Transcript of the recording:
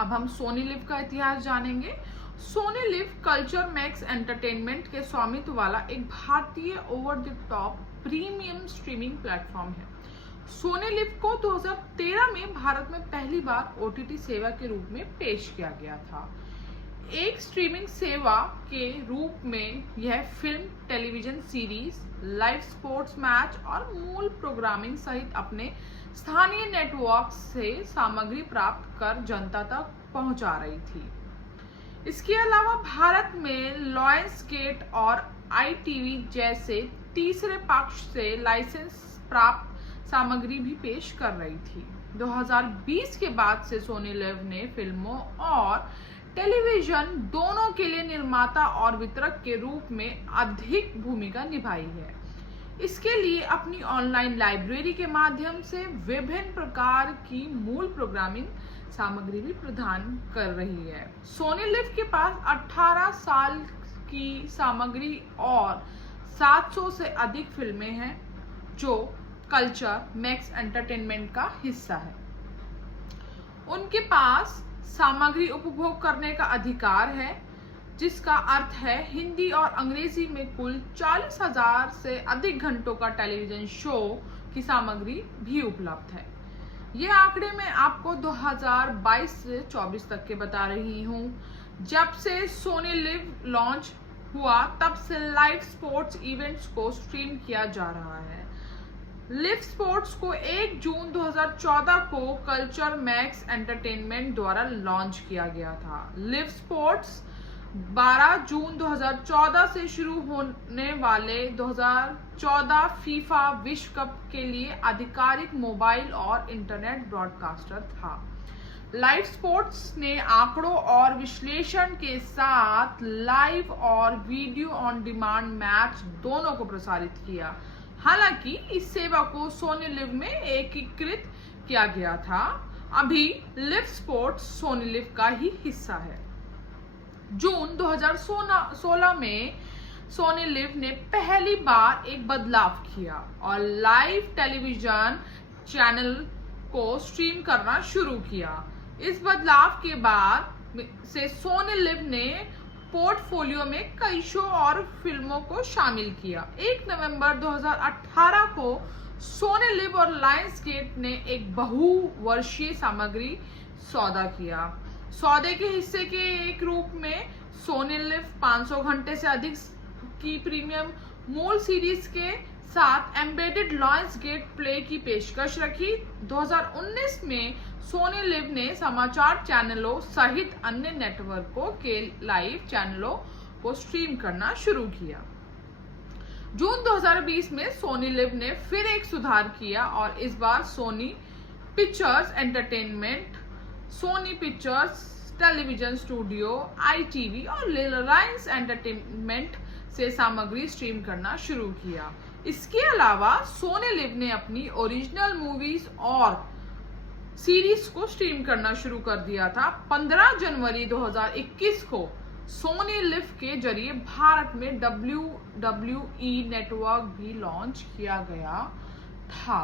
अब हम सोनी लिव का इतिहास जानेंगे। Sony LIV Culver Max entertainment के स्वामित्व वाला एक भारतीय over the top premium streaming platform है। सोनी लिव को 2013 में भारत में पहली बार ओटीटी सेवा के रूप में पेश किया गया था। एक स्ट्रीमिंग सेवा के रूप में यह film, television series, live sports match और मूल प्रोग्रामिंग सहित अपने स्थानीय नेटवर्क से सामग्री प्राप्त कर जनता तक पहुंचा रही थी। इसके अलावा भारत में लायंसगेट और आईटीवी जैसे तीसरे पक्ष से लाइसेंस प्राप्त सामग्री भी पेश कर रही थी। 2020 के बाद से सोनी लिव ने फिल्मों और टेलीविजन दोनों के लिए निर्माता और वितरक के रूप में अधिक भूमिका निभाई है। इसके लिए अपनी ऑनलाइन लाइब्रेरी के माध्यम से विभिन्न प्रकार की मूल प्रोग्रामिंग सामग्री भी प्रदान कर रही है। सोनी लिव के पास 18 साल की सामग्री और 700 से अधिक फिल्में हैं जो कल्चर मैक्स एंटरटेनमेंट का हिस्सा है। उनके पास सामग्री उपभोग करने का अधिकार है, जिसका अर्थ है हिंदी और अंग्रेजी में कुल 40,000 से अधिक घंटों का टेलीविजन शो की सामग्री भी उपलब्ध है। ये आंकड़े मैं आपको 2022 से 24 तक के बता रही हूँ। जब से सोनी लिव लॉन्च हुआ तब से लाइव स्पोर्ट्स इवेंट्स को स्ट्रीम किया जा रहा है। लिव स्पोर्ट्स को 1 जून 2014 को कल्चर मैक्स एंटरटेनमेंट द्वारा लॉन्च किया गया था। लिव स्पोर्ट्स 12 जून 2014 से शुरू होने वाले 2014 फीफा विश्व कप के लिए आधिकारिक मोबाइल और इंटरनेट ब्रॉडकास्टर था। लाइव स्पोर्ट्स ने आंकड़ों और विश्लेषण के साथ लाइव और वीडियो ऑन डिमांड मैच दोनों को प्रसारित किया। हालांकि इस सेवा को सोनी लिव में एकीकृत किया गया था। अभी लिव स्पोर्ट्स सोनी लिव का ही हिस्सा है। जून 2016 में सोनी लिव ने पहली बार एक बदलाव किया और लाइव टेलीविजन चैनल को स्ट्रीम करना शुरू किया। इस बदलाव के बाद से सोनी लिव ने पोर्टफोलियो में कई शो और फिल्मों को शामिल किया। 1 नवंबर 2018 को सोनी लिव और लायंसगेट ने एक बहुवर्षीय सामग्री सौदा किया। सौदे के हिस्से के एक रूप में सोनी लिव 500 घंटे से अधिक की प्रीमियम मूल सीरीज के साथ एम्बेडेड लायंसगेट प्ले की पेशकश रखी। 2019 में सोनी लिव ने समाचार चैनलों सहित अन्य नेटवर्कों के लाइव चैनलों को स्ट्रीम करना शुरू किया। जून 2020 में सोनी लिव ने फिर एक सुधार किया और इस बार Sony pictures entertainment, Sony pictures television studio, ITV और रिलायंस एंटरटेनमेंट से सामग्री स्ट्रीम करना शुरू किया। इसके अलावा सोनी लिव ने अपनी ओरिजिनल मूवीज और सीरीज को स्ट्रीम करना शुरू कर दिया था। 15 जनवरी 2021 को सोनी लिव के जरिए भारत में WWE नेटवर्क भी लॉन्च किया गया था।